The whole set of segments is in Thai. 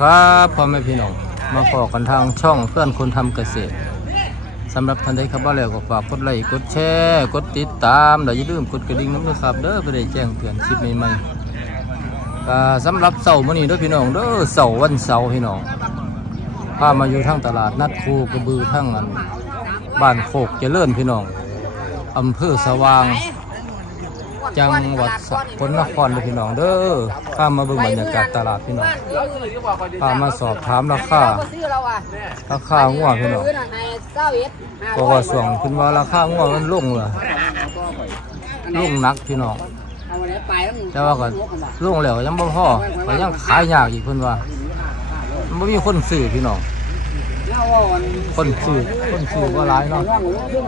ครับพ่อแม่พี่น้องมาพอกันทางช่องเพื่อนคนทำเกษตรสำหรับท่านใดครับว่าแล้วก็ฝากกดไลค์กดแชร์กดติดตามแล้วอย่าลืมกดกระดิ่งน้ำด้วยครับเด้อเพื่อได้แจ้งเตือนคลิปใหม่ๆก็สำหรับเสาร์มื้อนี้เด้อพี่น้องเด้อเสาร์วันเสาร์พี่น้องพามาอยู่ทางตลาดนัดคูกระบือทั้งอันบ้านโคกเจริญพี่น้องอำเภอสว่าง จังหวัดสกลนครเด้อพี่น้องเด้อข้ามาเบิ่งบรรยากาศตลาดพี่น้องพามาสอบถามราคาราคางัวพี่น้องเก้าเอ็ดเพราะว่าส่วงขึ้นว่าราคางัวมันลุ่งเล่ะลงนักพี่น้องแต่ว่าก็ลงแล้วยังบ่พอก็ยังขายยากอีกเพิ่นว่ามันบ่มีคนซื้อพี่น้อง คนซื้อคนซื้อบ่หลายเนาะ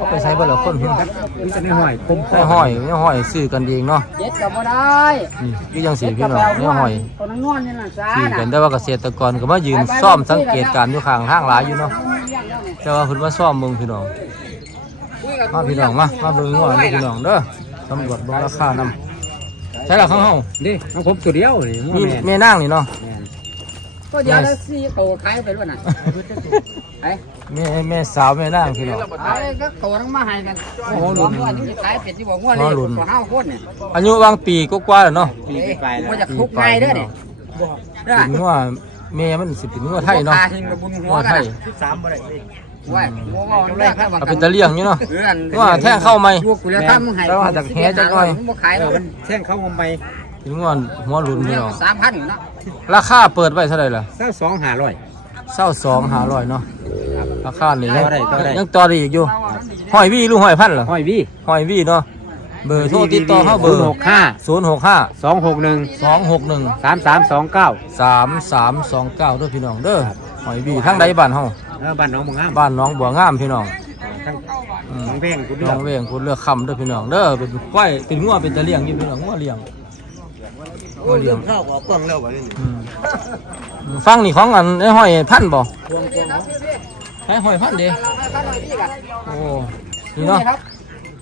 ไปใช้บ่แล้วคนเพิ่นมันจะไม่ห่อยคมได้ห้อยได้ห้อยซื้อกันเองเนาะเจ็ดก็บ่ได้นี่คือจังซี่พี่น้องได้ห้อยตัวนั้นนวลนี่น่ะซ่าซื้อน่ะกันแต่ว่าเกษตรกรก็มายืนซ่อมสังเกตการณ์อยู่ข้างทางหลายอยู่เนาะแต่ว่าเพิ่นมาซ่อมเบิ่งพี่น้องมาพี่น้องมามาเบิ่งว่าเด้อพี่น้องเด้อตำรวจเบิ่งราคานำใช่ล่ะข้างเฮาดิเอาครบตัวเดียวนี่มีแม่นแม่นางนี่เนาะ ก็เดี๋ยวแล้วสี่โตขายไปแล้วน่ะไอ้แม่แม่สาวแม่นางพี่น้องเอาเลยก็โตทั้งมาให้กันโอ้หลุนว่าที่จะขายเป็ดที่บอกว่าอ๋นี่อหลุนของเฮาโคตรเนี่ยอายุวางปีกว่าๆแล้วเนาะปีไปไปแล้วมันจะทุกข์ง่ายเด้อนี่เด้อเป็นงัวแม่มันสิเป็นงัวไทยเนาะพหินกับบุญหังัววกัไทนยสามบ่ได้ดิไว้หัวว่ามันแรกให้ว่าเอาเป็นตะเลี่ยงอยู่เนาะเพื่อนว่าแท่งเข้าไหมลูกกูแล้วทำให้แล้วว่าจากแหจักหน่อยมันบ่ขายหรอกมันแท่งเข้างมไปเป็นงัวหัวหลุนพี่น้องสามพันเนาะ ราคาเปิดไว้เท่าไหร่ล่ะเศร้าสองหาร้อย22 500เนาะราคานี่ยังต่อได้ต่อได้ ยังต่อได้อีกอยู่ห้อยวีหรือห้อยพันเหรอห้อยวี่ห้อยวีเนาะเบอร์โทรติดต่อเฮาเบอร์หกห้า065สองหกหนึ่ง261สามสามสองเก้าสามสามสองเก้าด้วยพี่น้องเด้อหอยบีทั้งใดบ้านเฮาเออบ้านน้องมึงห้ามบ้านหน้องบัวงามพี่น้องทั้งอืมน้องเพ่งคุณน้องเวงคุณเลือกคำเด้อพี่น้องเด้อเป็นควายเป็นงัวเป็นตะเลียงอยู่พี่น้องงัวเลี้ยง งัวเลี้ยงข้าวกล้องแล้ววะนี่อืมฟังนี่ของอันไอ้หอยพันบ่ไอ้หอยพันเด้โอ้นี่เนาะครับ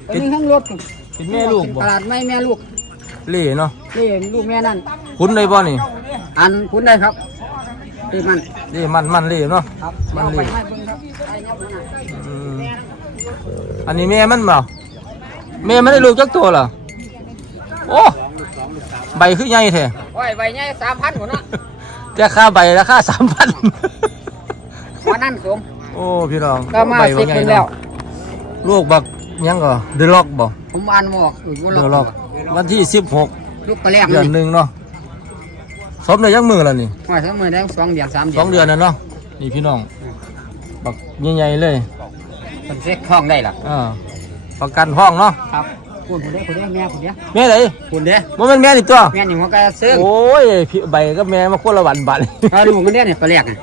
ตัวนี้ทั้งรถเป็นแม่ลูกบ่ตลาดไม่แม่ลูกเล่เนาะนี่ลูกแม่นั่นคุณได้บ่นี่ อันคุณได้ครับนี่มันเล่มันมันเล่เนาะครับมันเอาเล่ไปให้เบิ่งครับไปยับมันน่ะอืมอันนี้แม่มันบ่แม่มันได้ลูกจักตัวเหรอโอ้ ใบคือใหญ่แท้โอ้ยใบใหญ่สามพันหัวเนาะแต่ค่าใบราคาสามพันวันนั้นสมโอ้พี่น้องก็มาใบสิบใหญ่เป็นแล้วลูกบักยังก็เดล็อกบ่ผมอ่านหมอกอยู่บนเดล็อกวันที่สิบหกลูกกระแลกเดือนหนึ่งเนาะสมได้ยังมือแล้วนี่ว่าทั้งมือได้สองเดือนสามเดืสองเดือนแล้วเนาะนี่พี่น้องบักใหญ่ๆเลยเป็นเซ็กคล้องได้ล่ะอ่าประกันห้องเนาะครับ คุณคุณได้คุณได้แม่คุณเนี้ยแม่ไหนคุณเด้บ่แม่นแม่นี่ตัวแม่นี่หัวกระซึ่งโอ้ยพี่ใบกับแม่มาคนละวันบัดเอาลูกมันเนี้ยเนี่ยกระแลกน่ะ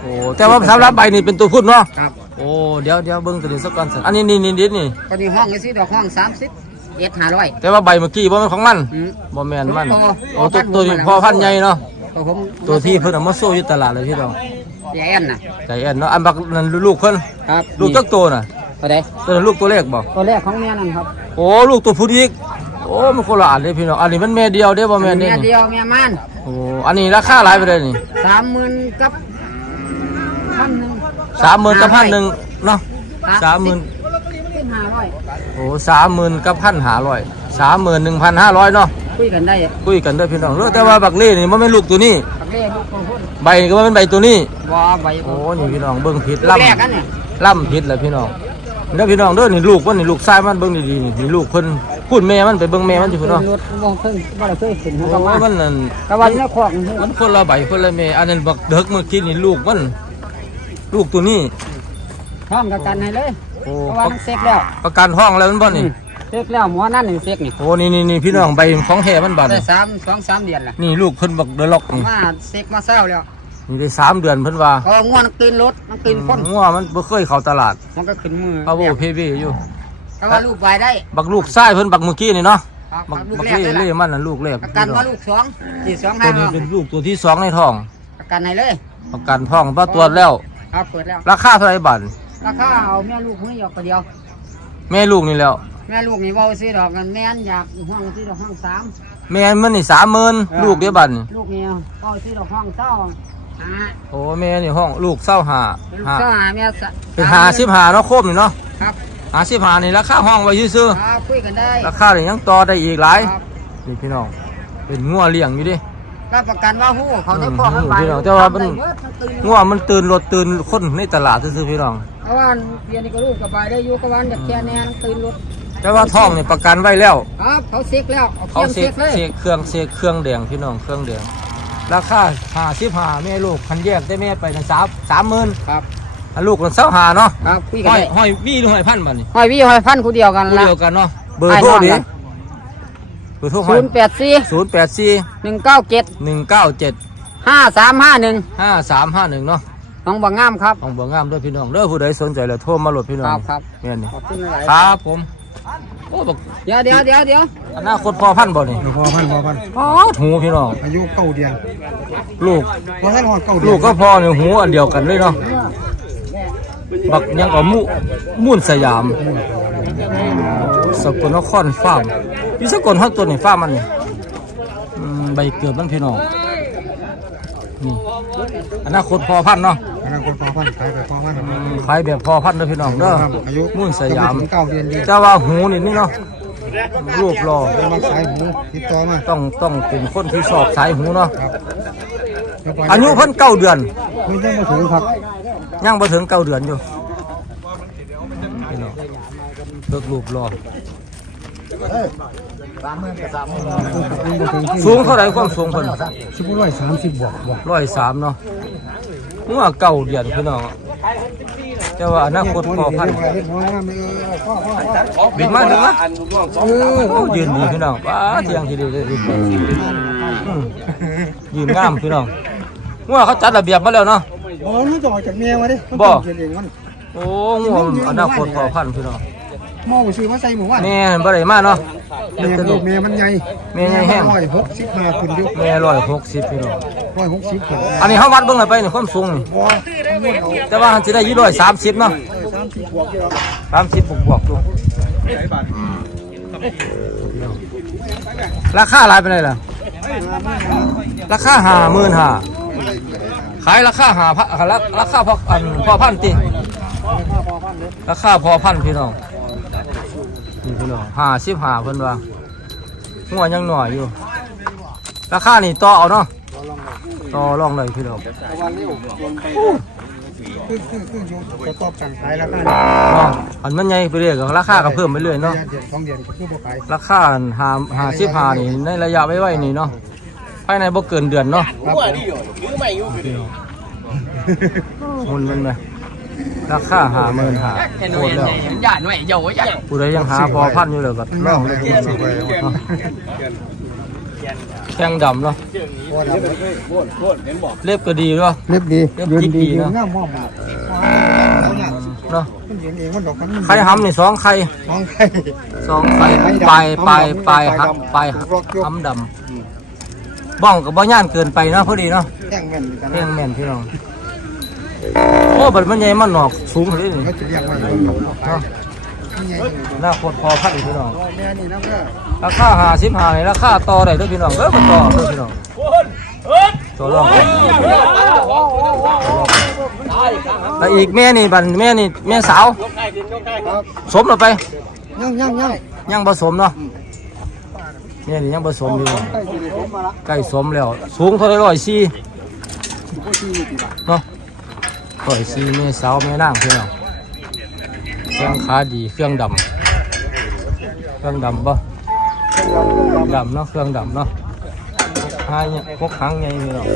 โอ้แต่ว่าสำหรับใบนี่เป็นตัวพุ่นเนาะครับโอ้เดี๋ยวเดี๋ยวเบิ่งตัวนี้สักก่อนสิอันนี้นี่นี่นี่นี่ก็นี่ห้องนี่สิดอกห้องสามสิบเอ็ดห้าร้อยแต่ว่าใบเมื่อกี้บ่แม่นของมันอืมบ่แม่นมันโอ้โอ้ตัวตัวนี้พอพันธุ์ใหญ่เนาะก็ผมตัวที่เพิ่นเอามาโซ่อยู่ตลาดเลยพี่น้องยายแอนน่ะใจแอนเนาะอันบักนั่นลูกเพิ่นครับลูกจักตัวน่ะตัวใดตัวนั้นลูกตัวเล็กบ่ตัวแรกของแม่นั่นครับ โอ้ลูกตัวผู้อีกโอ้มันคนละอันเลยพี่น้องอันนี้มันแม่เดียวเด้บ่แม่นแม่เด้เดีนี่ยวแม่ม่านโอ้อันนี้ราคาหลายไปเลยนี่สามหมื่นกับพันหนึ่ง30,000กับพันหนึ่งเนาะ30,000เป็นห้าร้อยโอ้30,000กับ1,500 31,500เนาะคุยกันได้คุยกันเด้อพี่น้องเด้อแต่ว่าบักเล่นี่บ่แม่นลูกตัวนี้กับเล่ลูกของคนใบนี่ก็บ่แม่นใบตัวนี้บ่ใบโอ้นี่พี่น้องเบิ่งผิดลูกล่ำแรกกันเนี่ยล่ำผิดแล้วพี่น้อง เด้อพี่น้องเด้อนี่ลูกมันนี่ลูกชายมันเบิ่งดีๆนี่นี่ลูกเพิ่นพูดแม่มันไปเบิ่งแม่มันอยู่พุ่นเนาะรถบ่เคยบ่ได้เคยเห็นโอ้เขามามันนั่นกะวันนี้ของมันคนละใบคนละแม่อันนั้นบักเด็กเมื่อกี้นี่ลูกมัน ลูกตัวนี้ห้องกับกันให้เลยโอ้เพราะว่ามันเซ็กแล้วประกันห้องแล้วมันบ่นี่เซ็กแล้วหมอนั่นนี่เซ็กนี่โอ้นี่นี่นี่พี่น้องใบของแท้มันบาดได้นี่สามสองสามเดือนละนี่ลูกเพิ่นบักเดอล็อกนี่ มาเซ็กมาเศร้าแล้ว นี่ได้สามเดือนเพิ่นว่าพอง่วงตื่นรถมันตื่นคนงัวมันบ่เคยเข้าตลาด มันก็ขึ้นมือเอาโบเพเวอยู่ถ้าว่าลูกไปได้ บักลูกชายเพิ่นบักเมื่อกี้นี่เนาะครับบักลูกบักแรกเล่เลยเล่ล่ะมันน่ะลูกแรกประกันว่าลูกสองสี่สองตัห้าวนี้เป็นลูกตัวที่สองในท้อง ประกันให้เลยประกันท้องบ่ตรวจแล้ว ครับเปิดแล้วราคาเท่าไหร่บาทราคาเอาแม่ลูกมือหยอกคนเดียว แม่ลูกนี่แล้ว แม่ลูกนี่เบาซื้อดอกกันแม่นอยากห้องซื้อดอกห้องสามแม่มันนี่30,000ลูกเด้บาดนี่ลูกนี่เบาซื้อดอกห้องเศร้า หาโอ้แม่นี่ห้องลูกเศร้าหาเป็นหาข้าหาแม่สะเป็นหาสิบหาเนาะโคมนี่เนาะครับหาสิบหานี่ราคาห้องไว้ซื่อครับคุยกันได้ๆราคานี่ยังต่อได้อีกหลายครับนี่พี่น้องเป็นงัวเลี้ยงอยู่ดิ รับประกันว่าหู้เขาได้พ่ออืมันมไปพี่น้องแต่ว่ามันทำได้เบิดมันตื่นงัวมันตื่นรถตื่นคนในตลาดซื่อๆพี่น้อง เพราะว่าเรียนนี่ก็ลูกกับไปได้อยู่กับวันจากแค่แน่ต้องตื่นรถแต่ว่าท้องนี่ประกันไว้แล้ว ครับเขาเซ็กแล้วเอาเขาเคียงเสเซ็กกเลยเสกเครื่องเสกเครื่องแดงพี่น้องเครื่องแดง ราคาหาสิบหาแม่ลูกพันแยกได้แม่ไปนะสามสามหมื่นครับอันลูกมันเศร้าหาเนาะครับคุยกันห้อยได้ห้อยวี่หรือห้อยพันบัดนี่ห้อยวี่ห้อยพันคู่เดียวกันคู่ละ เดียวกันเนาะเบอร์โทรดิเบอร์โทรห้ศูอยนย์แปดสี่ศูนย์แปดสี่หนึ่งเก้าเจ็ดหนึ่งเก้าเจ็ดห้าสามห้าหนึ่งห้าสามห้าหนึ่งเนาะน้องบางงามครับ ของเบอร์งามด้วยพี่น้องเด้อผู้ใดสนใจแล้วโทรมาโหลดพี่น้อคงรับครับแม่นนี่ขอบคุณหลายครับผม โอ้บอกเดี๋ยวเดี๋ยวเดี๋ยวเดี๋ยวอนาคตพอพันบ่นี่พอพันพอพันอ๋อหูพี่น้องอายุเก้าเดือนลูก พอท่านหอดเก้าเดือนลูกก็พอเนี่ยหูอันเดียวกันเลยเนาะบักยังเอามุมุ่นสยาม สกลนครฟาร์มพี่สกลฮอดตัวนี่ฟาร์มมันนี่อืมใบเกือบมันพี่น้องนี่อนาคตพอพันธุ์เนาะอ นาคตพอพันขายไปพอพันอืมขายแบบพอพันธุ์เด้อพี่น้องเด้ออายุมุ่นสยามถึงเก้าเดือนดีแต่ว่าหูนี่นี่เนาะรูปหล่อเป็นมาสายหูติดต่อมาต้องต้องเป็นคนที่ชอบสายหูเนาะเดี๋วปล่อายุเพิ่นเก้าเดือนไม่ยังมาถึงครับยังบ่ถึงเก้าเดือนอยู่พี่น้องเลิกรูปหล่อสูงเท่าไหร่ความสูงเพิ่นสิบร้อยสามสิบบวกบวกร้อยสามเนาะ งัวเก่าเดือนพี่น้องแต่ว่าอนาคตพอพันธุ์บินมาถึงนะโอ้ยืนดีพี่น้องป้าเที่ยงทีเดียวเลยอืมยืนงามพี่น้องงัวเขาจัดระเบียบมาแล้วเนาะอ๋อรู้ต่อจากเมียมาดิบ่เขียนเองมันโอ้งัวอนาคตพอพันธุ์พี่น้อง หม้อไปซื้อมาใส่หมูว่านแม่บ่ได้มาเนาะเมียลูกเมียมันใหญ่แม่ใหญ่แห้งร้อยหกสิบมาขึ้นอยู่แม่ร้อยหกสิบพี่น้องร้อยหกสิบขึ้นอันนี้เขาวัดเบิ่งหน่อยไปนี่ความสูงนี่บ่ทั้งหมดเอาแต่ว่ามันจะได้อยี่ร้อยสามสิบเนาะสามสิบบวกเดียวสามสิบบวกบวกๆดูราคาหลายไปเลยล่ะราคาห้าหมื่นห้าขายราคาห้าพันราคาพออันพอพันตีราคาพอพันพี่น้อง นี่พี่น้องห้าสิบห้าเพิ่นว่าหัวยังหน่อยอยู่ ราคานี่ต่อเอาเนาะต่อรองเลยพี่น้องประมาณนี้โดนไปขึ้นขึ้นขึ้นอยู่จะตอบสั่งขายแล้วกันเนาะอันมันใหญ่ไปเรื่อยก็ราคาก็เพิ่มไปเรื่อยเนาะเดือนสองเดือนก็คือบ่ขายราคาหาหาสิบหานี่ในระยะไว้ไว้นี่เนาะภายในบ่เกินเดือนเนาะครับผมมุนมันไหม ราคาหาหมื่นหาโคตรแล้วหยาดหน่อยเยาหยาดผู้ใดยังหาพอพันอยู่เลยก็มันลองเลยแข้งดำเนาะเล็บก็ดีเนาะเล็บดีเล็บดีเนอะง่ามมองมาเนาะไข่ห้ำนี่สองไข่มองไข่สองไข่ปลายปลายปลายหักปลายห้ำดำบ้องกับบ้องย่านเกินไปเนาะพอดีเนาะแจ้งแม่นแข้งแม่นพี่น้อง โอ้บัดมันใหญ่มันหนอกสูงเลยนี่เขาจะเรียกว่าเนาะหน้าโคตรพอพันพี่น้องแม่นี่นะเพื่อราคาหาสิบหาในราคาต่อได้ด้วยพี่น้องเออมันต่อด้วยพี่น้องต่อรองแล้วอีกแม่นี่บันแม่นี่แม่สาว สมเราไปย่างย่างย่างยังผสมเนาะแม่นี่ยังผสมอยู่ใกล้จะไก่สมแล้ว สูงเท่าไรร้อยสี่เนาะ ร้อยสี่แม่สาวแม่นางพี่น้องเครื่องขาดีเครื่องดำเครื่องดำปะดำเนาะเครื่องดำเนาะหาเนี่ยพวกครั้งไงพี่น้อง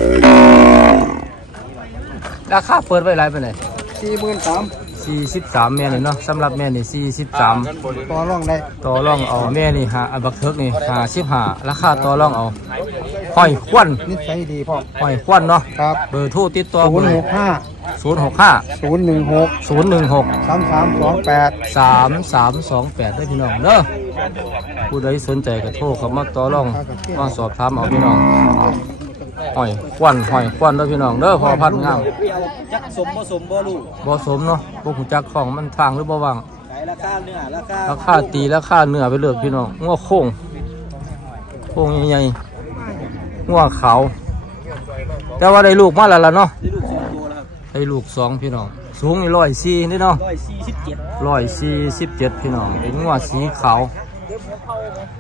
ราคาเปิดไว้ไรไปไหนสี่หมื่นสามสี่สิบสามแม่นี่เนาะสำหรับแม่นี่สี่สิบสามต่อรองได้ต่อรองเอาแม่นี่หาอันบักเทิกนี่หาสิบห้าราคาต่อรองเอา ห้อยควันนิสัยดีพ่อห้อยควันเนาะครับเบอร์โทรติดต่อศูนย์หกห้าศูนย์หกห้าศูนย์หนึ่งหกศูนย์หนึ่งหก สามสามสองแปด สามสามสองแปดได้พี่น้องเด้อผู้ใดสนใจก็โทรเข้ามาต่อรองมาสอบถามเอาพี่น้องห้อยควันห้อยควันเด้อพี่น้องเด้อพอพันธุ์งามจักสมบ่สมบ่ลูกบ่สมเนาะพวกหูจักของมันทางหรือบ่ว่างขายราคาเนื้อราคาราคาตีราคาเนื้อไปเลยพี่น้องงัวโค้งโค้งใหญ่ๆ งัวขาวแต่ว่าได้ลูกมาแล้วล่ะเนาะได้ลูกสองตัวแล้วครับได้ลูกสองพี่น้องสูงนี่ร้อยสี่นี่เนาะร้อยสี่สิบเจ็ดร้อยสี่สิบเจ็ดพี่น้องเป็นงัวสีขาว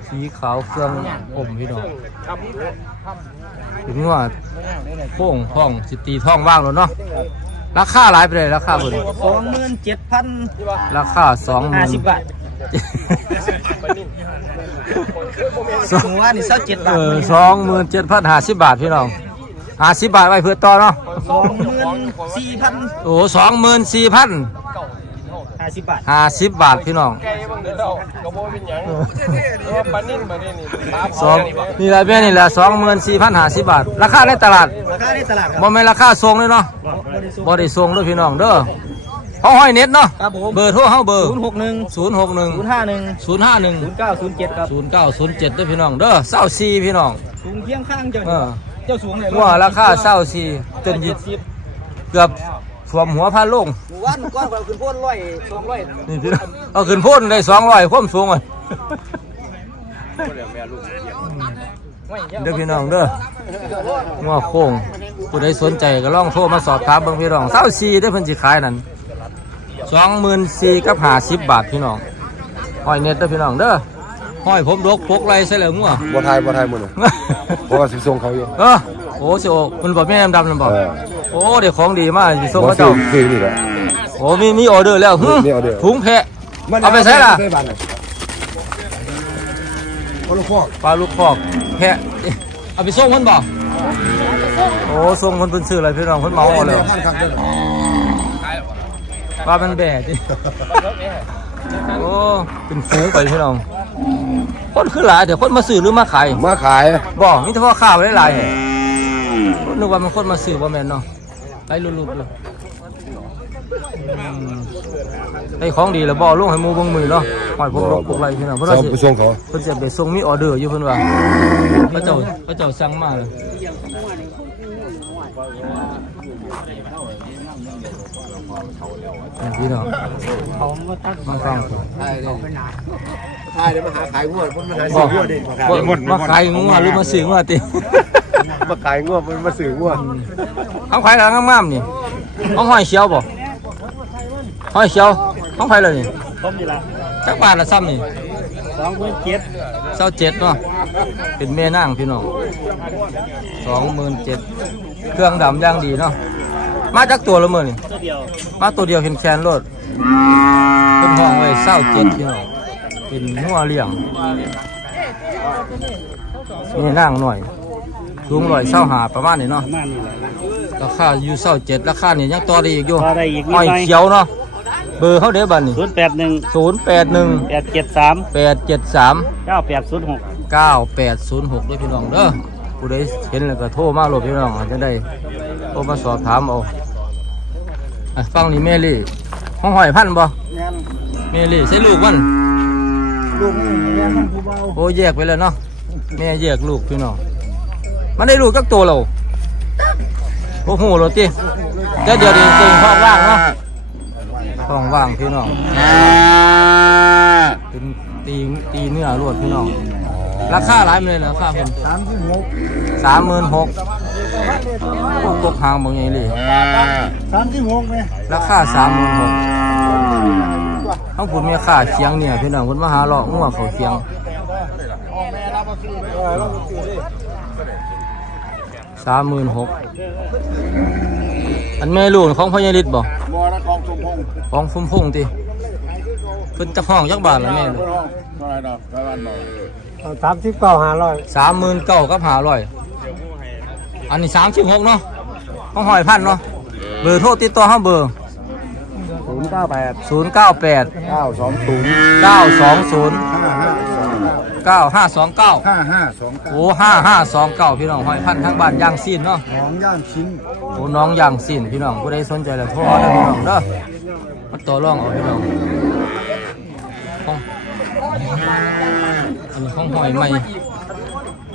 สีขาวเครื่องอมพี่น้องเป็นงัวโป่งท้องสิตีท้องว่างแล้วเนาะราคาหลายไปเลยราคาเพิ่นสองหมื่นเจ็ดพันราคาสองหห้ามื่นสิบบาท หัวนี่เศร้าเจ็ดบาเอทอสองหมื่นเจ็ดพันห้าสิบบาทพี่น้องห้าสิบบาทไว้เพื่อต่อเนาะสองหมื่นสี่พันโอ้สองหมื่นสี่พันห้าสิบบาทห้าสิบบาทพี่น้องสองนี่แหละแม่นี่แหละสองหมื่นสี่พันห้าสิบบาท ราคาในตลาดราคาในตลาดครับบ่แม่นราคาส่งเลยเนาะบริสุทธิ์บ่ได้ส่งเด้วยพี่น้องเด้อ เขาห้อยเน็ตเนาะครับผมเบอร์โทรเฮาเบอร์ศูนย์หกหนึ่งศูนย์หกหนึ่งศูนย์ห้าหนึ่งศูนย์ห้าหนึ่งศูนย์เก้าศูนย์เจ็ดครับศูนย์เก้าศูนย์เจ็ดด้วยพี่น้องเด้อเศร้าซีพี่น้องสูงเคียงข้างเจ้าเออเจ้าสูงเลยหัวราคาเศร้าซีจนยิเจ็ดดสิบเกือบสวมหัวพาลงหมู่บ้านก้อนเราขึ้นโพ่นร้อยสองร้อยนี่พี่น้องเอาขึ้นพ่นได้สองร้อยความสูงอะเด้อพี่น้องเด้อหัวโค้งผู้ใดสนใจก็ลองโทรมาสอบถามเบิ่งพี่น้องเศร้าซีได้อเพิ่นสิขายนั่น สองหมื่นสี่กับห้าสิบบาทพี่น้องห้อยเน็ตเด้อพี่น้องเด้อห้อยผมดกพกไรใส่แล้วงัวบ่ทายบ่ทายหมดเลยเพราะว่าสิส่งเขาอยู่เออโอ้สิโอมันบอกแม่ดำๆนั่นบอกเออโอ้เด็กของดีมากสิส่งบ่เขาซื้อเจ้าซื้อนี่แหละโอ้มีมีออเดอร์แล้วหึมีออเดอร์ถุงแพะเอาไปใส่ล่ะใส่บ้านน่ะคนละพวกปลาลูกคอกแพะเอาไปส่งคนบอกโอ้ส่งคนเป็นซื้ออะไรพี่น้องคนเมาเอาเลย พันครับเด้อปลาเป็นแบะจิโอ้เป็นฟูงไปพี่น้องคนคือหลายเดี๋ยวคนมาซื้อหรือมาขายมาขายบอกนี่ถ้าพ่อข้าวไว้หลายนึกว่ามันคนมาซื้อว่าแม่นเนาะไล่ลุดๆเลยอืมได้ของดีแล้วบ่ลงให้หมูเบิ่งมือเนาะหอยพวกนกพวกไรพี่น้องเพิ่นส่ว่างสิไปส่งเขาเพิ่นสิเอาไปส่งมีออเดอร์อยู่เพิ่นว่าพระเจ้าพระเจ้าสั่งมาเลย พี่น้องมาฟังทายเลยทายเดี๋ยวมาหาขายงวดมันมาหาบซื้ออกงวดดิมาขายงัวหรือมาซื้องัวติมาขายงวดมันมาซื้องวดเขาขายแล้วงามๆนี่เขาห้อยเขียวบ่ห้อยเขียวเขาขายเลยนี่ผมดีละจักบาทละซ้ำนี่สองหมื่นเจ็ดเศร้าเจ็ดเนาะเป็นแม่นางพี่น้องสองหมื่นเจ็ดเครื่องดำย่างดีเนาะ มาจากตัวละหมื่นนี่ตัวเดียวมาตัวเดียวเห็นแคนรถเป็นห้องไว้เศร้าเจ็ดพี่น้องเป็นหัวเลี้ยงแม่นางหน่อยสูงหน่อยเศร้าหาประมาณนี้เนาะประมาณนี้แหละนะราคาอยู่เศร้าเจ็ดราคานี่ยังต่อได้อีกอยู่ต่อได้อีกนิดหน่ห้ออยยเขียวเนาะเบอร์เขาเด้อบัดนี่ศูนย์แปดหนึ่งศูนย์แปดหนึ่งแปดเจ็ดสามแปดเจ็ดสามเก้าแปดศูนย์หก เก้าแปดศูนย์หกด้วยพี่น้องเด้อ ผู้ใดเห็นแล้วก็โทรมาโหลดพี่น้องอาจจะได้โทรมาสอบถามเอาอะฟังนี่แม่ลี่ห้องหอยพันบ่งานแม่ลี่ใช่ลูกมันลูกนี่เรียนมันผู้เบาโอ้แยกไปแล้วเนาะแม่แยกลูกพี่น้องมันได้ลูกจักตัวเราโอ้โหโรตีเดี๋ยวเดี๋ยวเดี๋ยวเดี๋ยวห้องว่างเนาะห้องว่างพี่น้องเป็นตีตีเนื้อรวดพี่น้อง ราคาหลายเลยนะราคาเป็นสามสิบหกสามหมื่นหกพวกตกหางบางอย่างเลยสามสิบหกไหมราคาสามหมื่นหกทั้งผุนมีค่าเคียงเนี่ยพี่น้องคนมาหาเลาะงัวเขาเคียงสามหมื่นหกอันแม่ลูกของพญาฤทธิ์บ่บ่ละกองสมพงษ์ของฟุ้มฟุ้งติเพิ่นจะห้องยักบาทละแม่ลูก เท่าไหร่ดอกประมาณบ่สามสิบเก้าห้าร้อยสามหมื่นเก้ากับหาร้อยอันนี้สามสิบหกเนาะของหอยพันเนาะเบอร์โทรติดต่อห้าเบอร์ศูนย์เก้าแปดศูนย์เก้าแปดเก้าสองศูนย์เก้าสองศูนย์ห้าห้าสองเก้าห้าสองเก้าห้าห้าสองเก้าโอ้ห้าห้าสองเก้าพี่น้องหอยพันทั้งบ้านย่างซีนเนาะของย่างชิ้นโอ้น้องย่างซีนพี่น้องผู้ใดสนใจแล้วโทรเอาเด้อพี่น้องเด้อมาต่อรองเอาพี่น้องของอัน นี้ของหอยใหม่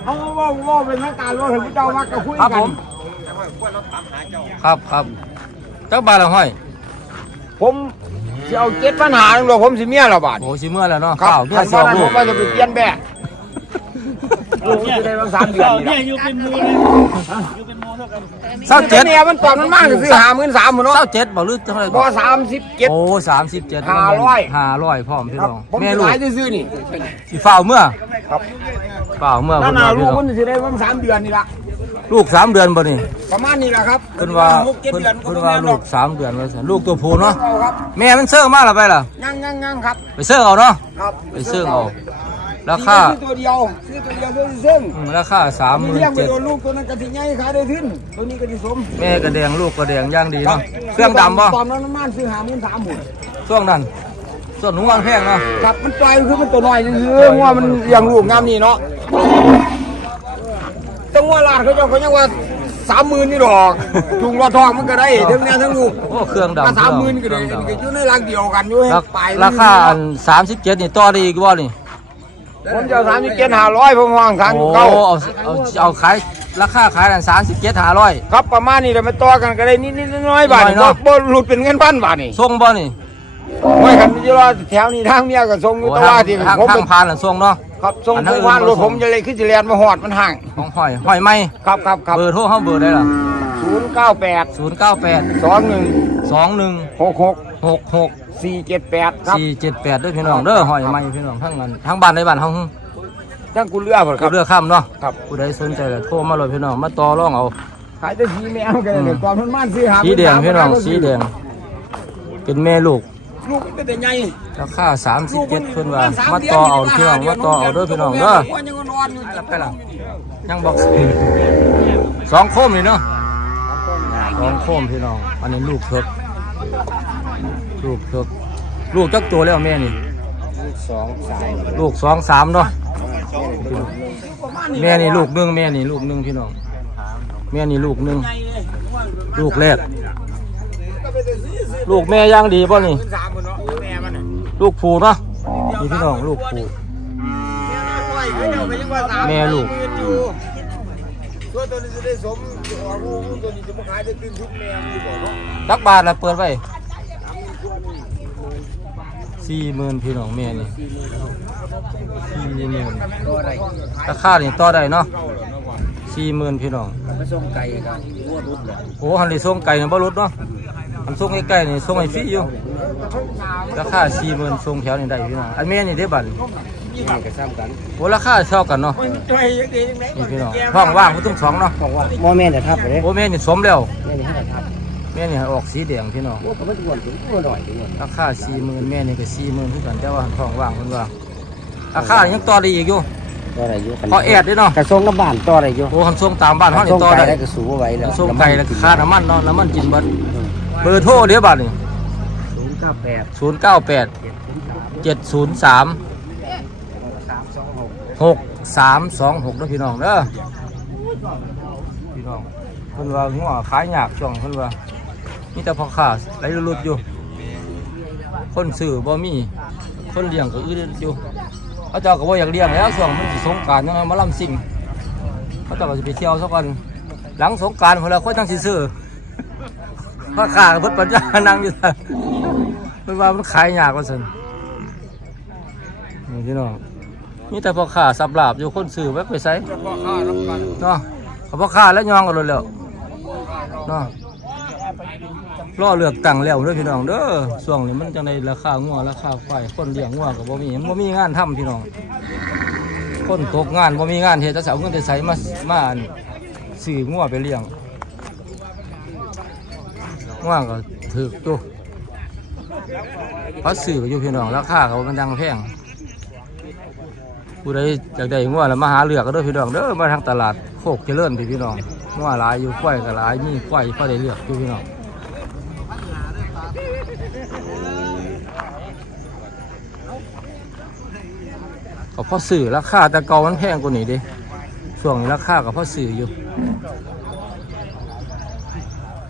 เขาว่าว่าเป็นทางการว่าถึงเจ้ามักกับคุยครับกัผนมครับครับเจ้าบาทละห้อย ผมจะเอาเจ็ดปัญหาหนึ่งหรอกผมสิเมียละบาทโอ้สิเมื่อแล้วเนาะครับข้าวเมียขันสองนั้นลูผกมว่าจะไปเปลี่ยนแบะลูกจะได้บางสามเดือนนี่เนี่ยล่ะอยู่ เป็นมูเลยอยู่เป็นมูเศร้าเจ็ดเนี่ยมันตอนมันมากก็คือหาหมื่นสามหมดเนาะเศร้าเจ็ดบอกลือเท่าไหร่บ่สามสิบเจ็ดโอ้สามสิบเจ็ดห้าร้อยห้าร้อยพร้อมพี่ครับน้องผมแม่จะลูกขายซื้อๆนี่สิฝ้าวเมื่อครับฝ้าวเมื่อนั่นเพิ่นน่ะว่าลูพี่กน้องมันสิได้ประมาณสามเดือนนี่ละลูกสามเดือนบ่นี่ประมาณนี้แหละครับเพิ่นว่าหกเจ็ดเพิ่นเดือนเพิ่นว่าลูกสามเดือนว่าซั่นลูกตัวผู้เนาะเอาครับแม่มันเสื่องมาแล้วไปล่ะยังยังยังครับ ไปเสื่องเอาเนาะครับไปเสื่องเอา ราคาซื้อตัวเดียวซื้อตัวเดียวตัวที่ซึ่งอืมราคาสามหมีมื่นเลี้ยงไปเจ็ดโดนลูกตัวนั้นกะทิใหญ่ขายได้ขึ้นตัวนี้กะทิสมแม่กระแดงลูกกระแดงย่างดีเนาะเครื่องดำบ่ตอนนั้นมันม่านซื้อหาหมื่นสามหมื่นช่วงนั้น ส่วนหนูวางแพงเนาะครับมันปล่อยคือมันตัวน้อยซื่อๆว่ามันเลี้ยงลูกงามนี่เนาะต้องว่าลาดเขาเจ้าเขายังว่าสามหมื่นนี่ดอกถุงรอทองมันก็ได้ทั้งแม่ทั้งลูกโอ้เครื่องดำสามหมื่นก็ได้เครื่องก็ดำ อยู่ในรังเดียวกันอยู่ให้ราไปราคาอันสามสิบเจ็ดนี่ต่อได้อีกบ่นี่ ผมจะสามสิบเจ็ดห้าร้อยผมวางทางโอ้เก้าเอาเอาเอาขายราคาขายอันสามสิบเจ็ดห้าร้อย ครับประมาณนี้เรามาต่อกันก็ได้นิดๆน้อยๆบาทน้อยเนาะบ่บ่หลุดเป็นเงินพันบาทนี่ส่งบ่นี่ไว้คันที่รอแถวนี้ทางเมียก็ส่งอยู่โอ้แตทาว่างที่ทางผมทางผ่านน่ะส่งเนาะ ครับส่งอันนั้นคือว่ารถบ่ส่งผมจะเลยขึ้นสิแลนมาหอดมันห่างของหอยหอยไหมครับครับครับเบอร์โทรเฮาเบอร์ได้ล่ะศูนย์เก้าแปดศูนย์เก้าแปดสองหนึ่งสองหนึ่งหกหก หกหกสี่เจ็ดแปดครับสี่เจ็ดแปดด้วยพี่น้องเด้อหอยไหมพี่น้องทั้งนั้นทั้งบ้านในบ้านเฮาทั้งกูเลือกหมดคกัรับบเรือข้ามเนาะครับ ผู้ใดสนใจก็โทรมาเลยพี่น้องมาต่อรองเอา ขายแต่สีแมวกันเลยก่อนมันม่านซื้อหาสีแดงพี่น้องสีแดงเป็นแม่ลูกลูกมันเป็นแต่ใหญ่ราคา37เพิ่นว่ามาต่อเอาพี่น้องมาต่อเอาเด้อพี่น้องเด้อว่ายังนอนอยู่ไปล่ะยังบอกสองโคมนี่เนาะสองโคมพี่น้องอันนี้ลูกเพิก ลูกเพิกลูกจักตัวแล้วแม่นี่สองสายลูกสองสามเนาะแม่นี่ลูกหนึ่งแม่นี่ลูกหนึ่งพี่น้องแม่นี่ลูกหนึ่งลูกแรก ลูกแม่ย่างดีป่ะนี่สามคนเนาะแม่มันน่ะลูกผูเนาะนี่พี่น้องลูกผูแม่ลูกตัวตัวนี้จะได้สมออกลูกตัวนี้จะมาขายได้ตื่นทุกแม่มันอยู่บ่เนาะจักบาทละเปิดไว้ สี่หมื่นพี่น้องแม่นี่สี่หมื่นราคานี่ต่อได้เนาะสี่หมื่นพี่น้องมาส่งไก่กันวัวรุดเลยโอ้หันได้ส่งไก่เนี่ยบ่ลดเนาะอันส่งใกล้ๆนี่ส่งให้ฟรีอยู่ราคาสี่หมื่นส่งแถวนี่ได้พี่น้องอันแม่นี่ได้บัตรนี่ก็ซ้ำกันโอ้ราคาเท่ากันเนาะมันตัวยังดียังไงนี่พี่น้องท้องว่างเขาต้องสองเนาะบอกว่าโมแม่จะทับเลยโอ้แม่นี่สมแล้ว แม่นี่ให้ทับแม่นี่ให้ออกสีแดงพี่น้องโอ้ก็ไม่ควรถึงตัวหน่อยถึงราคาสี่หมื่นแม่นี่ก็สี่หมื่นคือกันแต่ว่าท้องว่างเพิ่นว่าราคายังต่อได้อีกอยู่ตัวอะไรอยู่พอแอดด้วยเนาะกระทรวงน้ำบ้านตัวอะไรอยู่โอ้คำส่งตามบ้านเฮานี่ต่อได้ได้กระสูไว้แล้วส่งไก่แล้วค่าน้ำมันเนาะน้ำมันกินเบิดเบอร์โทรเดี๋ยวบัดนี่ศูนย์เก้าแปดศูนย์เก้าแปดเจ็ดศูนย์สามสามสองหกหกสามสองหกนะพี่น้องเด้อพี่น้องเพิ่นว่าหัวขายยากช่วงเพิ่นว่า มีแต่พ่อค้าไหลลุดๆอยู่ คนซื้อบ่มี คนเลี้ยงก็อื้ออยู่เขาเจ้าก็บ่อยากเลี้ยงแล้วช่วงมันสิสงกรารยังไงมาลำสิ่งเขาเจ้าก็สิไปเที่ยวสักวันหลังสงกรารพอแล้วค่อยตั้งสิซื้อพ่อค้าเพิ่นปัญญานั่งอยู่ซั่นเพิ่นว่ามันขายยากว่าซั่นนี่พี่น้องมีแต่พ่อค้าสับหลาบอยู่คนซื้อไว้ไปใส่พ่อเนาะเขาพ่อค้าแล้วยองกันเลยแล้วเนาะ รอเลือกตั้งแล้วเด้อพี่น้องเด้อช่วงนี้มันจังไดราคางัวราคาควายคนเลี้ยงงัวก็บ่มีบ่มีงานทำพี่น้อง คนตกงานบ่มีงานเฮ็ดจะเอาเงินไปใส่มามาซื้องัวไปเลี้ยงงัวก็ถูกอยู่เพราะซื้ออยู่พี่น้องราคาก็บ่มันดังแพงผู้ใดอยากได้งัวแล้วมาหาเลือกก็เด้อพี่น้องเด้อมาทางตลาดโคกเจริญพี่พี่น้องงัวหลายอยู่ควายก็หลายมีควายพอได้เลือกอยู่พี่น้อง ก็พอสื่อราคาแต่เก่ามันแพงกว่านี้เดิช่วงนี้ราคาก็พอสื่ออยู่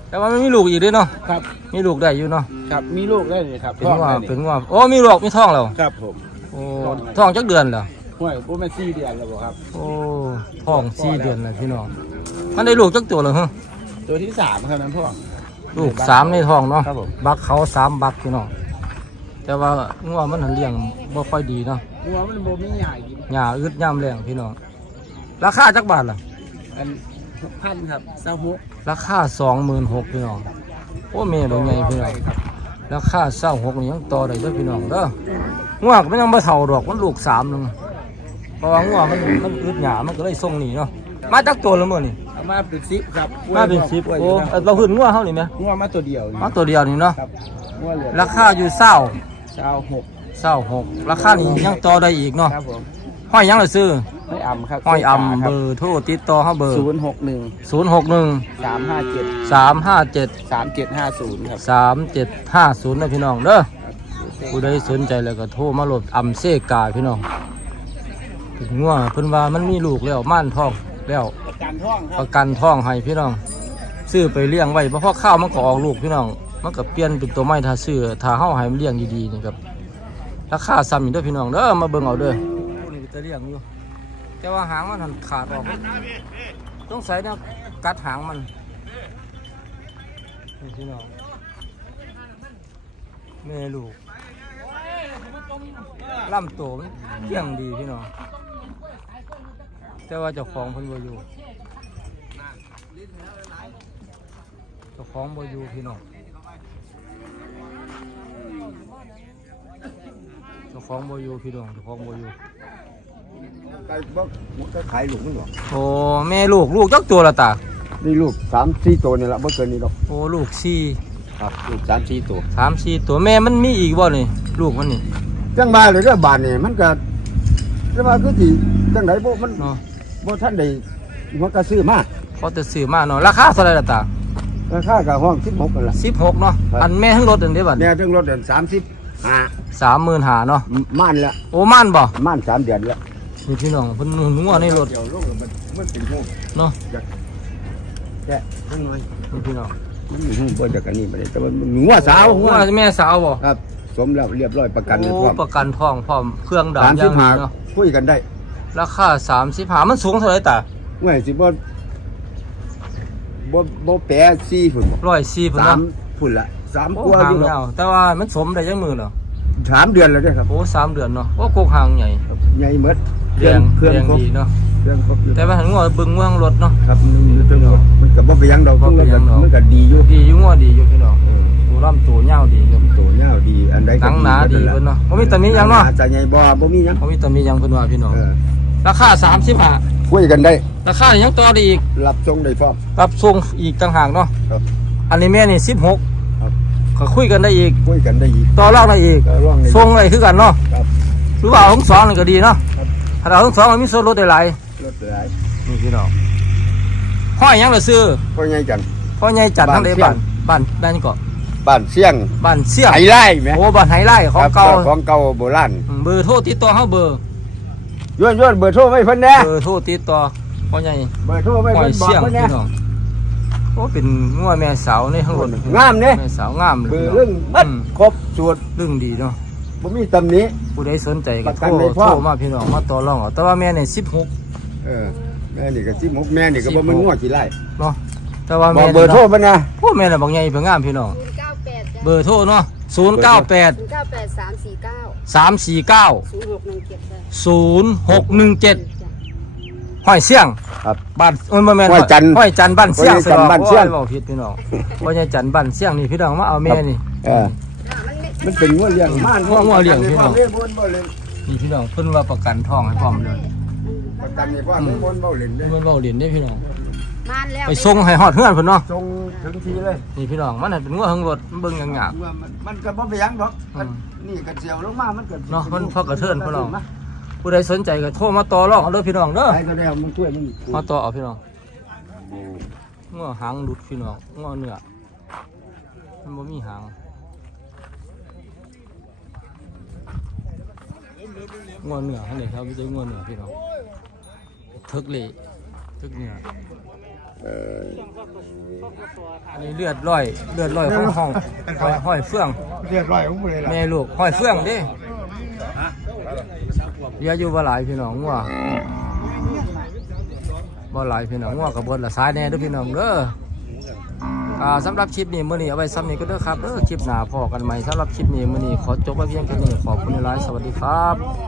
แต่ว่ามันมีลูกอีกเด้วยเนาะครับ มีลูกได้อยู่เนาะครับมีลูกได้เลยครับเป็นงัวเป็นงัวโอ้มีลูกมีท้องแล้วครับผมโอ้ท้องจักเดือนแล้วห่วยผมเป็นสี่เดือนแล้วบ่ครับ โอ้ท้องสี่เดือนเลยพี่น้องมันได้ลูกจักตัวเลยฮะตัวที่สามครับนั้นพ่อ ลูกสามในท้องเนาะครับผม บักเขาสามบักพี่น้องแต่ว่างัวมันหันเลี้ยงบ่ค่อยดีเนาะ หัวมันบ่มีใหญ่กินหญ้าอึดย่ำแรงพี่น้อง ราคาจักบาทล่ะ อันหกพันครับเศร้าหกราคาสองหมื่นหกพี่น้อง โอ้แม่ดอกใหญ่พี่น้องราคาเศร้าหกนี่ยังต่อได้เด้อพี่น้องเด้องัวก็มันยังไม่เท่าดอกมันลูกสามหนึงเพราะว่างัวมันมันอึดหยามันก็เลยส่งหนีเนาะมาจากตัวละมื้อนี่เอามาเป็นสิบครับมาเป็นสิบโอ้เอ้ยเราขึ้นงัวเฮานี่ไหมงัวมาตัวเดียวนี่มาตัวเดียวนี่เนาะครับงัวเหลือราคาอยู่เศร้าเศร้าหก เศร้าหกราคานี้ยังต่อได้อีกเนาะครับผมห้อยยังเลยซื้อห้อยอ่ำครับห้อยอำเบอร์โทรติดต่อเฮาเบอร์ศูนย์หกหนึ่งศูนย์หกหนึ่งสามห้าเจ็ดสามห้าเจ็ดสามเจ็ดห้าศูนย์ครับสามเจ็ดห้าศูนย์นะพี่น้องเด้อผู้ใดสนใจแล้วก็โทรมาโหลดอำเซกาพี่น้องถึงงัวเพิ่นว่ามันมีลูกแล้วม่านท้องแล้วประกันท่องคปรับระกันท้องให้พี่น้องซื้อไปเลี้ยงไว้เพราะพอข้าวมันก็ออกลูกพี่น้องมันก็เปลี่ยนเป็นตัวไม้ถ้าซื้อถ้าเฮาให้มันเลี้ยงดีๆนี่ครับ ราคาซ้ำอีกด้อพี่น้องเด้อมาเบิ่งเอาเด้อนี่จะเลี้ยงอยู่แต่ว่าหางมันหันขาดออกต้องใส่เนี่ยกัดหางมันนี่พี่น้องแม่ลูกลำโตมันเที่ยงดีพี่น้องแต่ว่าเจ้าของพิ่นบ่อยู่เจ้าของบอยู่พี่น้องาของบอยู่พี่น้องเจ้าของบอยู่ไก่บ่ก็ขายลูกมันหรอโอ้แม่ลูกลูกจักตัวละตานี่ลูกสามสี่ตัวนี่ละบ่เกินนี้หรอกโอ้ลูกสี่ครับลูกสามสี่ตัวสามสี่ตัวแม่มันมีอีกบ่นี่ลูกมันนี่จังบ้าเลยเด้อบานนี่มันก็แต่ว่าคือสิจังไดบ่มันเนาะบ่ทันได้มันก็ซื้อมาเขาจะซื้อมาเนาะราคาเท่าไหรละตาราคาก็ห้อง16กันล่ะสิบหกเนาะครับอันแม่ทั้งรถอันเดียวบัดเนี่ยถึงรถเดือน30 อ่าสามหมื่นหาเนาะม่านละโอ้ม่านบ่ม่านสามเดือนละนี่พี่น้องเพิ่นนัวในรถเดี๋ยวลูกมันมันเป็นหูเนาะแกะทั้งน้อยนี่พี่น้องมันอยู่หูบ่จากอันนี้บ่ได้แต่ว่ามันหัวสาวหัวแม่สาวบ่ครับ สมแล้วเรียบร้อยประกันโอ้พร้อมประกันทองพร้อมเครื่องดำสามย่าสิงบดีห้าเนาะคุยกันได้ ราคาสามสิบห้ามันสูงเท่าไหรตาเมื่อสิบ่บ่บ่แปรซี่พุ่นบ่ร้อยสี่พุ่นสาเนาะมพุ่นละ สามโอ้กว่าหางอยู่หรอกยาวแต่ว่ามันสมได้ยังมือเนาะสามเดือนแล้วเด้อครับโอ้สามเดือนเนาะโอ้โกกหางใหญ่ใหญ่หมดเคแดรื่องงเครื่องแดงครบดีเนาะเครื่องครบอยู่แต่ว่าหันงอบึงเมืองรถเนาะ ครับมันอยู่ตรงนี้มันก็บ่ไปหยังดอกบ่ไปหยังดอก มันก็ดีอยู่ดีอยู่งอดีอยู่พี่น้องตัวร่ำตัวยาวดีครับตัวยาวดีอันใดหนังหนาดีเพิ่นเนาะบ่มีตำหนิหยังเนาะจะใหญ่บ่บ่มีหยังเขามีตำหนิหยังเพิ่นว่าพี่น้องเออราคาสามสิบห้าคุยกันได้ ราคายังต่อได้อีกรับส่งได้พร้อมรับส่งอีกต่างหากเนาะครับ อันนี้แม่นี่สิบห กครับก็คุยกันได้อีกคุยกันได้อีกต่อรองได้อีกก็ร้องได้ส่งได้คือกันเนาะครับ หรือว่าเอาทั้งสองนี่ก็ดีเนาะครับ ถ้าเราทั้งสองมันมีส่วนลดได้หลายรถหลายนี่พี่น้องห้อยหยังละซื้อพ่อใหญ่จันพ่อใหญ่จัดทั้งเดบ้าบ้านนเสี่ยงบ้านบ้านนี่ก็บ้านเสี่ยงบ้านเสี่ยงไหไร่แหมโอ้บ้านไหไร่ของเก่าครับของเก่าโบราณอืมเบอร์โทรติดต่อเฮาเบอร์ย้อนย้อนเบอร์โทรไม่เพิ่นแน่เบอร์โทรติดต่อพ่อใหญ่เบอร์โทรไม่ห้อเพิ่ยนบอกเสี่ยงเพิ่นแน่พี่น้อง โอ้เป็นงัวแม่สาวในข้างบนงามเด้แม่สาวงามเลยเบอพี่ร์น้เรื่องบัดอืมครบสูตรเรื่องดีเนาะบ่มีตำหนิ ผู้ใดสนใจก็ประโทกันรได้พร้โทอมรมาพี่น้องมาต่อรองเอาแต่ว่าแม่นี่16เออแม่นี่ก็สิหกแม่นี่ก็บ่มันงัวกี่ไร่เนาะแต่ว่าบอแม่กเบอร์โทรเพิ่นนะโอ้แม่น่ะบางใหญ่เพิ่นงามพี่น้องศูนย์เก้าแปดเบอร์โทรเนาะ098ศูนย์เก้าแปดสามสี่เก้า349ศูนย์หกหนึ่งเจ็ดจ้ะ0617ห้ อยเสี่ยงครับบ้านโอ้ยบ่แม่นห้อยจันทร์ห้อยจันทร์บ้านเสี่ยงห้อยจันทร์บ้านเสี่ยง โอ้บอกผิดพี่น้องห้อยจันทร์บ้านเสี่ยงนี่พี่น้องมาเอาแม่นี่ เออมันเป็นงัวเลี้ยงม่านงัวงัวเลี้ยงพี่น้องเลี้ยงบ่บ่เล่นนี่พี่น้องเพิ่นว่าประกันทองให้พร้อมเลยประกันนี่พ่อมันบ่บ่เล่นเด้เพิ่นเว้าเล่นได้พี่น้อง มานแล้วไปส่งให้ฮอดเฮือนเพิ่นเนาะส่งถึงทีเลยนี่พี่น้องมันน่ะเป็นงัวเฮิงรถมันเบิ่งยากว่ามันมันก็บ่ไปหยังดอกอืมนี่ก็เสียวลงมามันก็เนาะมันพอกระเทินพ่อน้องๆ ผู้ใดสนใจก็โทรมาต่อรองเอาเด้อพี่น้องเด้อใครก็ได้เอามันช่วยมันมาต่อเอาพี่น้องงัวหางหลุดพี่น้องงัวเนื้อมันบ่มีหางงัวเนื้อหั่นนี่ครับไม่ใช่งัวเนื้อพี่น้องทึกเลยทึกเนื้อเอออันนี้เลือดร้อยเลือดร้อยของห้องห้อยห้อยเฟื่องเรียบร้อยของบ่เลยล่ะแม่ลูกห้อยเฟื่องเดิ เยอะอยู่บ่หลายพี่น้องว่ะบ่หลายพี่น้องว่ากับเบิดละสายแน่ด้อพี่น้องเด้ออาสำหรับคลิปนี้มื่อนี้เอาไว้ซ้ำนี้ก็เด้อครับเด้อคลิปหน้าพอกันใหม่สำหรับคลิปนี้มื่อนี้ขอจบไว้เพียงแค่นี้ขอบคุณหลายสวัสดีครับ